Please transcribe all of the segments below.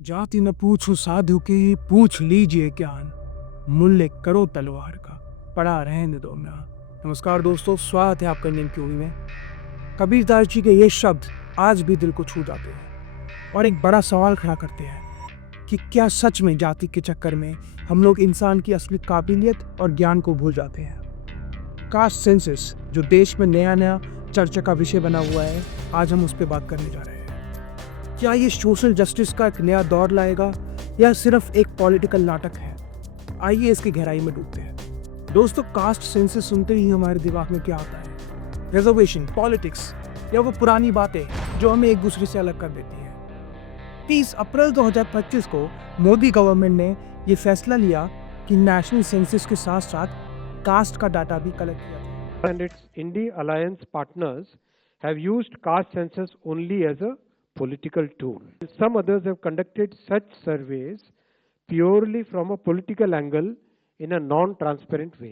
जाति न पूछो साधु की, पूछ लीजिए ज्ञान, मूल्य करो तलवार का, पड़ा रहने दो म्यान। नमस्कार दोस्तों, स्वागत है आपका इंडियन क्यूरी में। कबीरदास जी के ये शब्द आज भी दिल को छू जाते हैं और एक बड़ा सवाल खड़ा करते हैं कि क्या सच में जाति के चक्कर में हम लोग इंसान की असली काबिलियत और ज्ञान को भूल जाते हैं। कास्ट सेंसस जो देश में नया नया चर्चा का विषय बना हुआ है, आज हम उस पर बात करने जा रहे हैं। क्या ये सोशल जस्टिस का एक नया दौर लाएगा या सिर्फ एक पॉलिटिकल नाटक है? आइए इसकी गहराई में डूबते हैं। दोस्तों, कास्ट सेंसस सुनते ही हमारे दिमाग में क्या आता है? रिजर्वेशन, पॉलिटिक्स या वो पुरानी बातें जो हमें एक दूसरे से अलग कर देती है। 30 अप्रैल 2025 को मोदी गवर्नमेंट ने ये फैसला लिया कि नेशनल सेंसस के साथ साथ कास्ट का डाटा भी कलेक्ट किया जाए। And its Indie Alliance partners have used caste census only as a political tool. Some others have conducted such surveys purely from a political angle in a non-transparent way.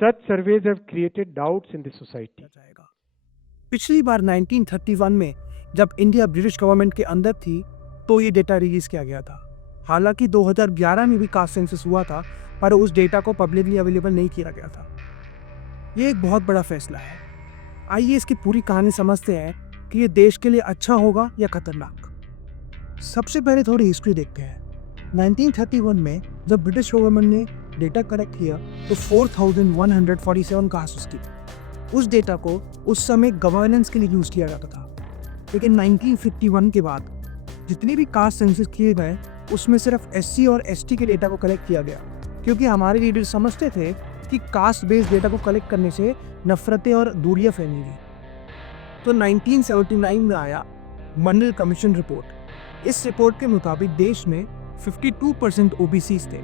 Such surveys have created doubts in the society. पिछली बार 1931 में जब India British government के अंदर थी तो ये data release किया गया था। हालांकि 2011 में भी कास्ट सेंसस हुआ था, पर उस डेटा को पब्लिकली अवेलेबल नहीं किया गया था। ये एक बहुत बड़ा फैसला है। आइए इसकी पूरी कहानी समझते हैं कि ये देश के लिए अच्छा होगा या खतरनाक। सबसे पहले थोड़ी हिस्ट्री देखते हैं। 1931 में जब ब्रिटिश गवर्नमेंट ने डेटा कलेक्ट किया तो 4147 कास्ट थी। उस डेटा को उस समय गवर्नेंस के लिए यूज किया जाता था। लेकिन 1951 के बाद जितने भी कास्ट सेंसस किए गए उसमें सिर्फ एससी और एसटी के डेटा को कलेक्ट किया गया, क्योंकि हमारे लीडर समझते थे कि कास्ट बेस्ड डेटा को कलेक्ट करने से नफरतें और दूरियां फैलेंगी। तो 1979 में आया मंडल कमीशन रिपोर्ट। इस रिपोर्ट के मुताबिक देश में 52% ओबीसीज थे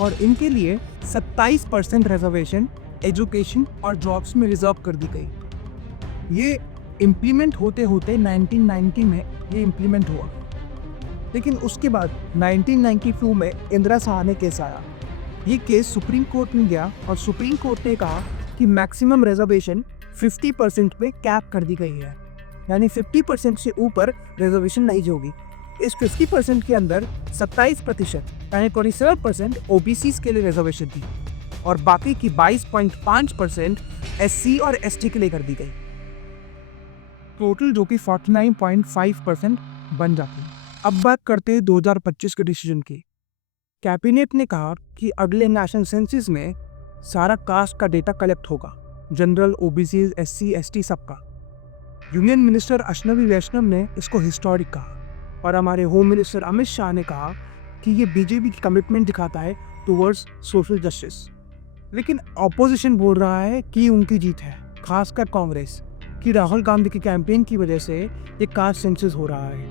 और इनके लिए 27% रिजर्वेशन एजुकेशन और जॉब्स में रिजर्व कर दी गई। ये इम्प्लीमेंट होते होते 1990 में ये इम्प्लीमेंट हुआ। लेकिन उसके बाद 1992 में इंदिरा सहाय केस आया। ये केस सुप्रीम कोर्ट में गया और सुप्रीम कोर्ट ने कहा कि मैक्सिमम रिजर्वेशन 50% पे कैप कर दी गई है, यानी 50% से ऊपर रिजर्वेशन नहीं होगी। इस 50% के अंदर 27% यानी 27% ओबीसी के लिए रिजर्वेशन थी और बाकी की 22.5% एससी और एसटी के लिए कर दी गई, टोटल जो कि 49.5% बन जाती। अब बात करते हैं 2025 के डिसीजन की। कैबिनेट ने कहा कि अगले नेशनल सेंसस में सारा कास्ट का डेटा कलेक्ट होगा, जनरल, ओबीसी, एससी, एसटी सबका। यूनियन मिनिस्टर अश्विनी वैष्णव ने इसको हिस्टोरिक कहा और हमारे होम मिनिस्टर अमित शाह ने कहा कि ये बीजेपी की कमिटमेंट दिखाता है टुवर्ड्स सोशल जस्टिस। लेकिन ऑपोजिशन बोल रहा है कि उनकी जीत है, खासकर कांग्रेस, कि राहुल गांधी के कैंपेन की वजह से ये कास्ट सेंसस हो रहा है।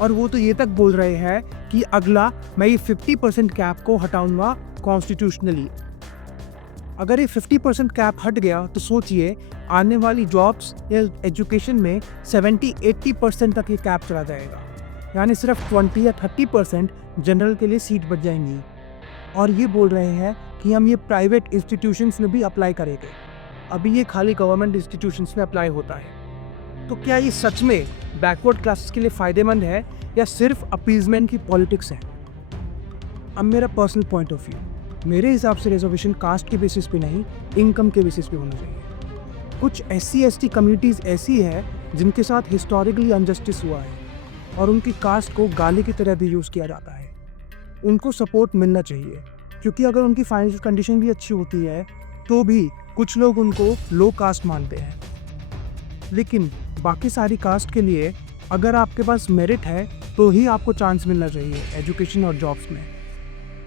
और वो तो ये तक बोल रहे हैं कि अगला मैं ये 50% कैप को हटाऊंगा कॉन्स्टिट्यूशनली। अगर ये 50% कैप हट गया तो सोचिए आने वाली जॉब्स या एजुकेशन में 70-80% तक ये कैप चला जाएगा, यानी सिर्फ 20 या 30% जनरल के लिए सीट बच जाएंगी। और ये बोल रहे हैं कि हम ये प्राइवेट इंस्टीट्यूशंस में भी अप्लाई करेंगे। अभी ये खाली गवर्नमेंट इंस्टीट्यूशंस में अप्लाई होता है। तो क्या ये सच में बैकवर्ड क्लासेस के लिए फ़ायदेमंद है या सिर्फ अपीजमेंट की पॉलिटिक्स है? अब मेरा पर्सनल पॉइंट ऑफ व्यू, मेरे हिसाब से रिजर्वेशन कास्ट के बेसिस पे नहीं, इनकम के बेसिस पे होना चाहिए। कुछ एससी एसटी कम्युनिटीज़ ऐसी है जिनके साथ हिस्टोरिकली अनजस्टिस हुआ है और उनकी कास्ट को गाली की तरह भी यूज़ किया जाता है। उनको सपोर्ट मिलना चाहिए, क्योंकि अगर उनकी फाइनेंशियल कंडीशन भी अच्छी होती है तो भी कुछ लोग उनको लो कास्ट मानते हैं। लेकिन बाकी सारी कास्ट के लिए अगर आपके पास मेरिट है तो ही आपको चांस मिलना चाहिए एजुकेशन और जॉब्स में।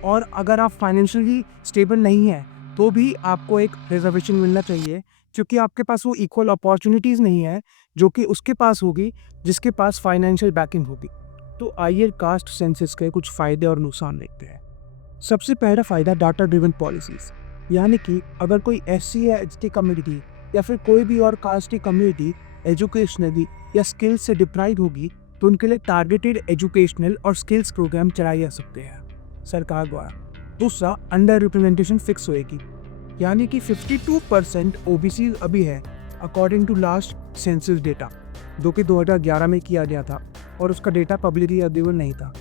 और अगर आप फाइनेंशियली स्टेबल नहीं हैं तो भी आपको एक रिजर्वेशन मिलना चाहिए, क्योंकि आपके पास वो इक्वल अपॉर्चुनिटीज़ नहीं है जो कि उसके पास होगी जिसके पास फाइनेंशियल बैकिंग होगी। तो आइए कास्ट सेंसस के कुछ फ़ायदे और नुकसान देखते हैं। सबसे पहला फ़ायदा, डाटा ड्रिवन पॉलिसीज़, यानी कि अगर कोई एससी या एसटी कम्युनिटी या फिर कोई भी और कास्ट की कम्युनिटी एजुकेशनली या स्किल्स से डिप्राइव होगी तो उनके लिए टारगेटेड एजुकेशनल और स्किल्स प्रोग्राम चलाए जा सकते हैं सरकार द्वारा। दूसरा, अंडर रिप्रेजेंटेशन फिक्स होएगी, यानी कि 52% ओबीसी अभी है according to last census data, जो कि 2011 में किया गया था। और उसका डेटा पब्लिकली अवेलेबल नहीं था।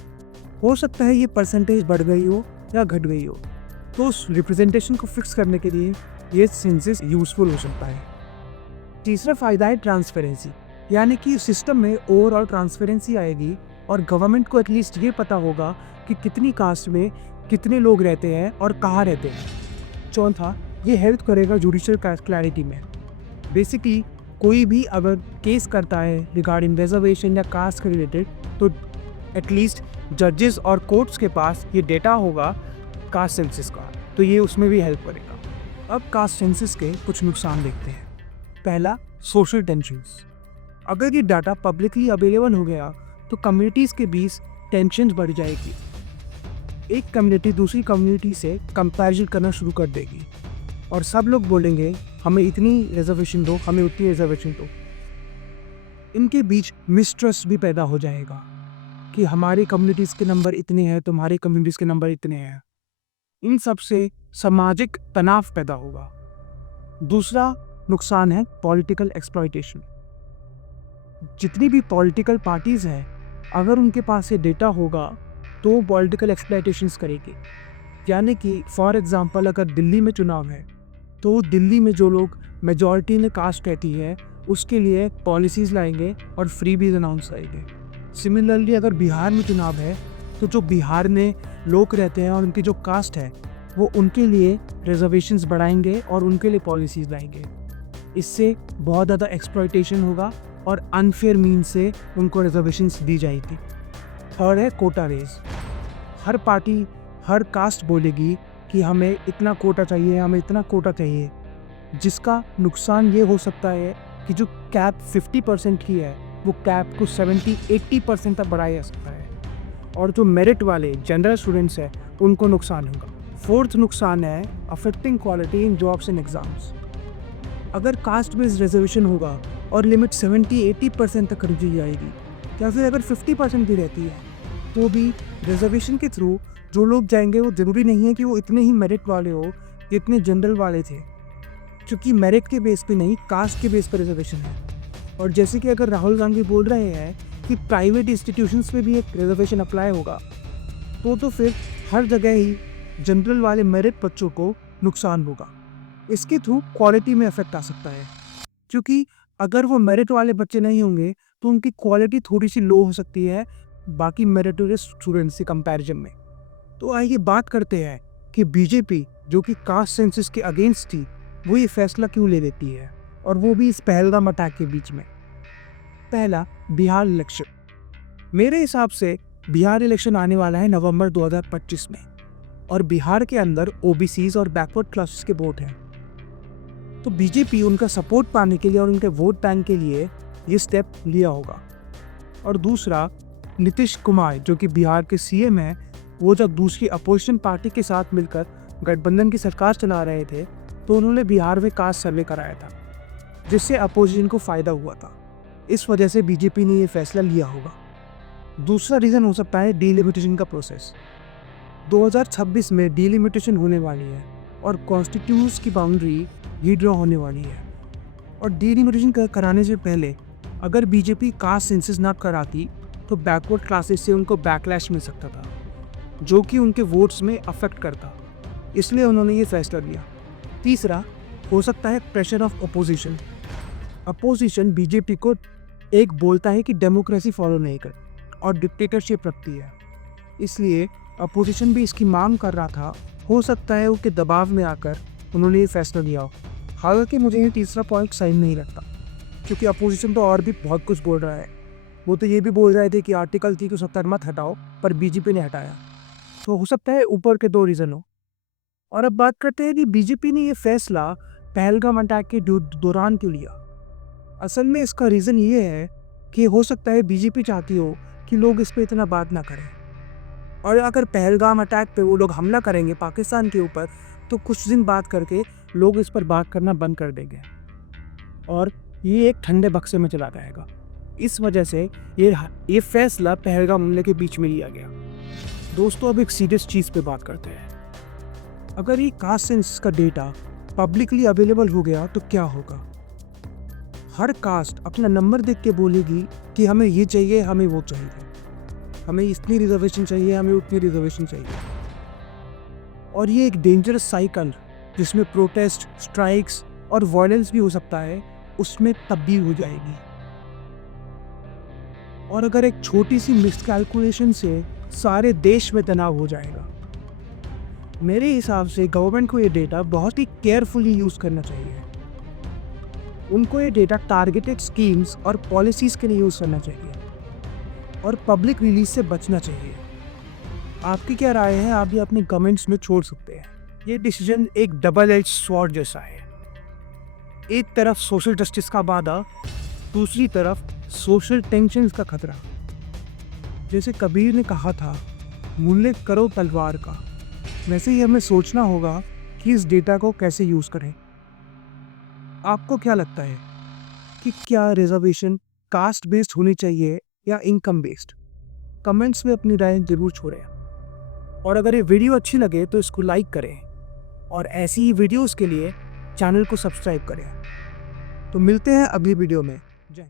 हो सकता है ये परसेंटेज बढ़ गई हो या घट गई हो, तो उस रिप्रेजेंटेशन को फिक्स करने के लिए ये सेंसस यूजफुल हो सकता है। तीसरा फ़ायदा है ट्रांसपेरेंसी, यानी कि सिस्टम में ओवरऑल ट्रांसपेरेंसी आएगी और गवर्नमेंट को एटलीस्ट ये पता होगा कि कितनी कास्ट में कितने लोग रहते हैं और कहाँ रहते हैं। चौथा, ये हेल्प करेगा जुडिशल क्लैरिटी में। बेसिकली कोई भी अगर केस करता है रिगार्डिंग रिजर्वेशन या कास्ट के रिलेटेड, तो एटलीस्ट जजेस और कोर्ट्स के पास ये डेटा होगा कास्ट सेंसस का, तो ये उसमें भी हेल्प करेगा। अब कास्ट सेंसस के कुछ नुकसान देखते हैं। पहला, सोशल टेंशंस। अगर ये डाटा पब्लिकली अवेलेबल हो गया तो कम्युनिटीज़ के बीच टेंशन बढ़ जाएगी। एक कम्युनिटी दूसरी कम्युनिटी से कंपैरिजन करना शुरू कर देगी और सब लोग बोलेंगे हमें इतनी रिजर्वेशन दो, हमें उतनी रिजर्वेशन दो। इनके बीच मिसट्रस्ट भी पैदा हो जाएगा कि हमारी कम्युनिटीज़ के नंबर इतने हैं, तुम्हारी कम्युनिटीज़ के नंबर इतने हैं। इन सब से सामाजिक तनाव पैदा होगा। दूसरा नुकसान है पॉलिटिकल एक्सप्लॉयटेशन। जितनी भी पॉलिटिकल पार्टीज़ हैं, अगर उनके पास ये डेटा होगा तो वो पॉलिटिकल एक्सप्लॉयटेशंस करेगी। यानी कि फॉर एग्जांपल अगर दिल्ली में चुनाव है तो दिल्ली में जो लोग मेजॉरिटी में कास्ट रहती है उसके लिए पॉलिसीज़ लाएंगे और फ्री बीज अनाउंस करेंगे। सिमिलरली अगर बिहार में चुनाव है तो जो बिहार में लोग रहते हैं और उनकी जो कास्ट है वो उनके लिए रिजर्वेशंस बढ़ाएंगे और उनके लिए पॉलिसीज़ लाएंगे। इससे बहुत ज़्यादा एक्सप्लॉयटेशन होगा और अनफेयर मीन से उनको रिजर्वेशंस दी जाएगी। थर्ड है कोटा रेस। हर पार्टी हर कास्ट बोलेगी कि हमें इतना कोटा चाहिए, हमें इतना कोटा चाहिए, जिसका नुकसान ये हो सकता है कि जो कैप 50% की है वो कैप को 70-80% तक बढ़ाया जा सकता है और जो मेरिट वाले जनरल स्टूडेंट्स हैं उनको नुकसान होगा। फोर्थ नुकसान है affecting quality in jobs and exams. अगर कास्ट बेस्ड रिजर्वेशन होगा और लिमिट 70-80% तक कर दी जाएगी या फिर अगर 50% भी रहती है तो भी रिजर्वेशन के थ्रू जो लोग जाएंगे वो ज़रूरी नहीं है कि वो इतने ही मेरिट वाले हो जितने जनरल वाले थे, क्योंकि मेरिट के बेस पे नहीं कास्ट के बेस पर रिजर्वेशन है। और जैसे कि अगर राहुल गांधी बोल रहे हैं कि प्राइवेट इंस्टीट्यूशंस पे भी एक रिजर्वेशन अप्लाई होगा तो फिर हर जगह ही जनरल वाले मेरिट बच्चों को नुकसान होगा। इसके थ्रू क्वालिटी में इफेक्ट आ सकता है, क्योंकि अगर वो मेरिट वाले बच्चे नहीं होंगे तो उनकी क्वालिटी थोड़ी सी लो हो सकती है बाकी मेरिटोरियस स्टूडेंट्स से कंपैरिजन में। तो आइए बात करते हैं कि बीजेपी जो कि कास्ट सेंसस के अगेंस्ट थी वो ये फैसला क्यों ले लेती है, और वो भी इस पहलगाम अटैक के बीच में। पहला, बिहार इलेक्शन। मेरे हिसाब से बिहार इलेक्शन आने वाला है नवंबर 2025 में और बिहार के अंदर ओबीसीज और बैकवर्ड क्लासेस के वोट हैं। तो बीजेपी उनका सपोर्ट पाने के लिए और उनके वोट बैंक के लिए ये स्टेप लिया होगा। और दूसरा, नीतीश कुमार जो कि बिहार के सीएम हैं, वो जब दूसरी अपोजिशन पार्टी के साथ मिलकर गठबंधन की सरकार चला रहे थे तो उन्होंने बिहार में कास्ट सर्वे कराया था जिससे अपोजिशन को फ़ायदा हुआ था। इस वजह से बीजेपी ने ये फैसला लिया होगा। दूसरा रीज़न हो सकता है डीलिमिटेशन का प्रोसेस। 2026 में डीलिमिटेशन होने वाली है और कॉन्स्टिट्यूशन की बाउंड्री रीड्रॉ होने वाली है। और डीलिमिटेशन कराने से पहले अगर बीजेपी कास्ट सेंसस ना कराती तो बैकवर्ड क्लासेस से उनको बैकलैश मिल सकता था जो कि उनके वोट्स में अफेक्ट करता, इसलिए उन्होंने ये फैसला लिया। तीसरा हो सकता है pressure of opposition. Opposition BJP को एक बोलता है कि डेमोक्रेसी फॉलो नहीं कर और डिक्टेटरशिप रखती है, इसलिए अपोजिशन भी इसकी मांग कर रहा था। हो सकता है उनके दबाव में आकर उन्होंने ये फैसला लिया हो। हालांकि मुझे ये तीसरा पॉइंट सही नहीं लगता, क्योंकि अपोजिशन तो और भी बहुत कुछ बोल रहा है। वो तो ये भी बोल रहे थे कि आर्टिकल 370 मत हटाओ, पर बीजेपी ने हटाया। तो हो सकता है ऊपर के दो रीज़न हो। और अब बात करते हैं कि बीजेपी ने ये फैसला पहलगाम अटैक के दौरान क्यों लिया। असल में इसका रीज़न ये है कि हो सकता है बीजेपी चाहती हो कि लोग इस पर इतना बात ना करें, और अगर पहलगाम अटैक पे वो लोग हमला करेंगे पाकिस्तान के ऊपर तो कुछ दिन बाद करके लोग इस पर बात करना बंद कर देंगे और ये एक ठंडे बक्से में चला जाएगा। इस वजह से ये फैसला पहलगाम हमले के बीच में लिया गया। दोस्तों, अब एक सीरियस चीज़ पे बात करते हैं। अगर ये कास्ट सेंसस का डेटा पब्लिकली अवेलेबल हो गया तो क्या होगा। हर कास्ट अपना नंबर देख के बोलेगी कि हमें ये चाहिए, हमें वो चाहिए, हमें इतनी रिजर्वेशन चाहिए, हमें उतनी रिजर्वेशन चाहिए। और ये एक डेंजरस साइकिल जिसमें प्रोटेस्ट, स्ट्राइक्स और वायलेंस भी हो सकता है, उसमें तब्दील हो जाएगी। और अगर एक छोटी सी मिसकैलकुलेशन से सारे देश में तनाव हो जाएगा। मेरे हिसाब से गवर्नमेंट को ये डेटा बहुत ही केयरफुली यूज़ करना चाहिए। उनको ये डेटा टारगेटेड स्कीम्स और पॉलिसीज़ के लिए यूज़ करना चाहिए और पब्लिक रिलीज से बचना चाहिए। आपकी क्या राय है, आप भी अपने कमेंट्स में छोड़ सकते हैं। ये डिसीजन एक डबल एज स्वॉर्ड जैसा है। एक तरफ सोशल जस्टिस का वादा, दूसरी तरफ सोशल टेंशन्स का खतरा। जैसे कबीर ने कहा था, मूल्य करो तलवार का, वैसे ही हमें सोचना होगा कि इस डेटा को कैसे यूज़ करें। आपको क्या लगता है कि क्या रिजर्वेशन कास्ट बेस्ड होनी चाहिए या इनकम बेस्ड? कमेंट्स में अपनी राय जरूर छोड़ें। और अगर ये वीडियो अच्छी लगे तो इसको लाइक करें और ऐसी ही वीडियोस के लिए चैनल को सब्सक्राइब करें। तो मिलते हैं अगली वीडियो में। जय